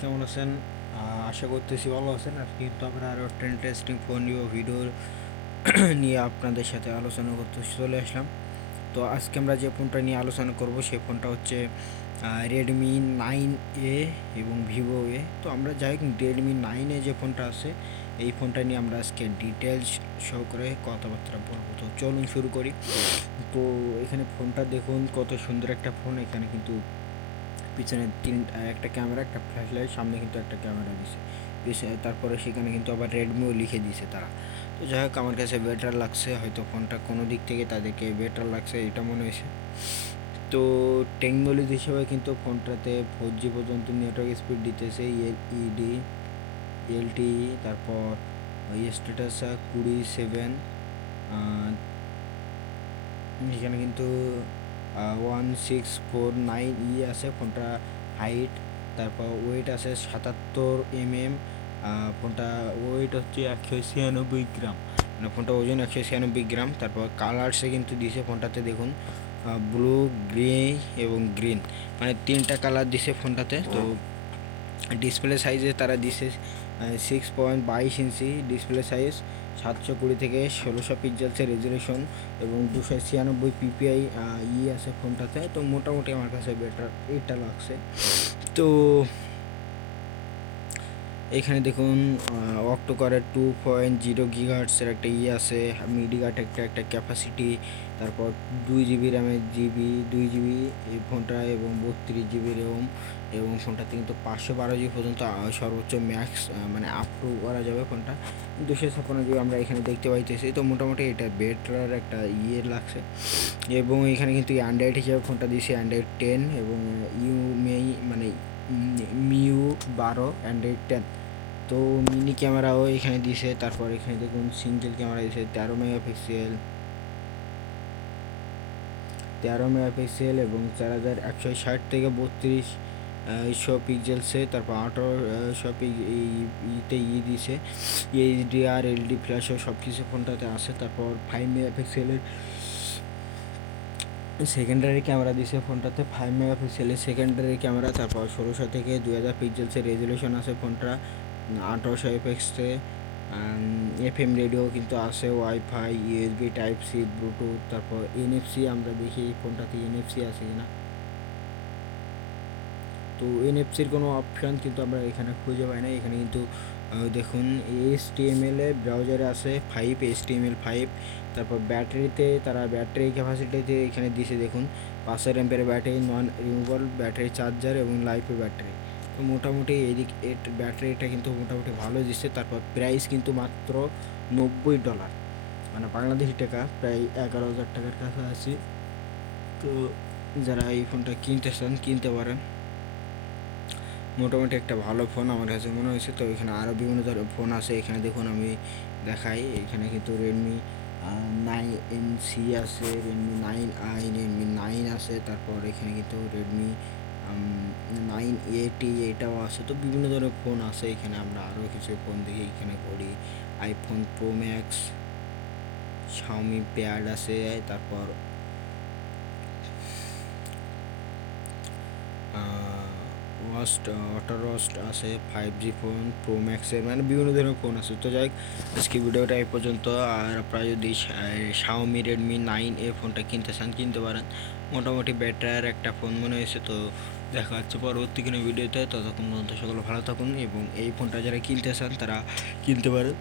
কেমন আছেন? আশা করতেছি ভালো আছেন। আর কিন্তু আমরা আরও একটা ইন্টারেস্টিং ফোন ভিডিও নিয়ে আপনাদের সাথে আলোচনা করতে চলে আসলাম। তো আজকে আমরা যে ফোনটা নিয়ে আলোচনা করব সেই ফোনটা হচ্ছে রেডমি 9A এবং ভিভো এ। তো আমরা যাই হোক রেডমি 9A যে ফোনটা আছে এই ফোনটা নিয়ে আমরা আজকে ডিটেলস সহকারে কথাবার্তা বলবো। তো চলুন শুরু করি। তো এখানে ফোনটা দেখুন কত সুন্দর একটা ফোন। এখানে কিন্তু পিছনে একটা ক্যামেরা, একটা ফ্ল্যাশ লাইট, সামনে কিন্তু একটা ক্যামেরা দিছে পিছনে, তারপরে সেখানে কিন্তু আবার রেডমিও লিখে দিছে তারা। তো যাই হোক আমার কাছে বেটার লাগছে, হয়তো ফোনটা কোনো দিক থেকে তাদেরকে বেটার লাগছে এটা মনে হয়েছে। তো টেকনোলজি হিসেবে কিন্তু ফোনটাতে 4G পর্যন্ত নেটওয়ার্ক স্পিড দিতেছে, ইডি এলটি, তারপর স্ট্যাটাস 27, এখানে কিন্তু 1649 আছে ফোনটা হাইট। তারপর ওয়েট আছে 77 mm। ফোনটা ওয়েট হচ্ছে 196 গ্রাম, মানে ফোনটা ওজন 196 গ্রাম। তারপর কালার্সে কিন্তু দিছে ফোনটাতে দেখুন ব্লু, গ্রে এবং গ্রিন, মানে তিনটা কালার দিছে ফোনটাতে। তো ডিসপ্লে সাইজে তারা দিছে 6.22 ইঞ্চি ডিসপ্লে সাইজ, 720 থেকে 1600 পিক্সেলসের রেজুলেশন এবং 296 পিপিআই আছে ফোনটাতে। তো মোটামুটি আমার কাছে বেটার এইটা লাগছে। তো এখানে দেখুন অক্টোকরের 2.0 GHz একটা আছে, মিডিগার্ড একটা ক্যাপাসিটি, তারপর 2 GB র্যামের 2 GB এই ফোনটা এবং 32 GB র্যাম। এবং ফোনটাতে কিন্তু 512 GB পর্যন্ত সর্বোচ্চ ম্যাক্স মানে আপ টু করা যাবে ফোনটা। 256 GB আমরা এখানে দেখতে পাইতেছি। তো মোটামুটি এটা বেটার একটা লাগছে। এবং এখানে কিন্তু অ্যান্ড্রয়েড হিসেবে ফোনটা দিয়েছে অ্যান্ড্রয়েড 10 এবং ইউমিআই মানে MIUI 12 অ্যান্ড্রয়েড 10। তো মিনি ক্যামেরাও এখানে দিছে। তারপর এখানে দেখুন সিঙ্গেল ক্যামেরা দিছে 13 মেগাপিক্সেল এবং 4160 থেকে 3200 পিক্সেলসে। তারপর 1800 ইতে দিছে এইচডিআর, এলডি ফ্ল্যাশও সব কিছু ফোনটাতে আছে। তারপর 5 মেগাপিক্সেলের সেকেন্ডারি ক্যামেরা দিছে ফোনটাতে, 5 মেগাপিক্সেলের সেকেন্ডারি ক্যামেরা। তারপর 1600 থেকে 2000 পিক্সেলসের রেজুলেশন আছে ফোনটা, 1800 এফএক্সে। এফএম রেডিও কিন্তু আছে, wifi, USB type C, bluetooth. তারপর এনএফসি আমরা দেখি এই ফোনটাতে এনএফসি আছে কিনা। তো এনএফসির কোনো অপশান কিন্তু আমরা এখানে খুঁজে পাই না। এখানে কিন্তু দেখুন HTML ব্রাউজারে আছে 5 HTML5। তারপর ব্যাটারিতে তারা ব্যাটারি ক্যাপাসিটিতে এখানে দিছে দেখুন 5000 battery, non removable battery charger এবং লাইফে ব্যাটারি। তো মোটামুটি ব্যাটারিটা কিন্তু মোটামুটি ভালো দিচ্ছে। তারপর প্রাইস কিন্তু মাত্র $90, মানে বাংলাদেশি টাকা প্রায় 11,000 টাকার কাছাকাছি। তো যারা এই ফোনটা কিনতে চান কিনতে পারেন, মোটামুটি একটা ভালো ফোন আমার কাছে মনে হয়েছে। তো এখানে আরও বিভিন্ন ধরনের ফোন আছে, এখানে দেখুন আমি দেখাই। এখানে কিন্তু রেডমি 9NC আছে, রেডমি 9i, রেডমি 9 আছে। তারপর এখানে কিন্তু রেডমি 9AT এটাও আছে। তো বিভিন্ন ধরনের ফোন আছে এখানে। আমরা আরও কিছু ফোন দেখি এখানে করি, iPhone pro max, Xiaomi pad আছে। তারপর অটোরোস্ট আছে, 5G ফোন প্রো ম্যাক্সের, মানে বিভিন্ন ধরনের ফোন আছে। তো যাই হোক আজকে ভিডিওটা এই পর্যন্ত। আর আপনারা যদি শাওমি রেডমি 9A ফোনটা কিনতে চান কিনতে পারেন, মোটামুটি বেটার একটা ফোন মনে হয়েছে। তো দেখা হচ্ছে পরবর্তী কোনো ভিডিওতে। ততক্ষণ পর্যন্ত সকলে ভালো থাকুন এবং এই ফোনটা যারা কিনতে চান তারা কিনতে পারেন।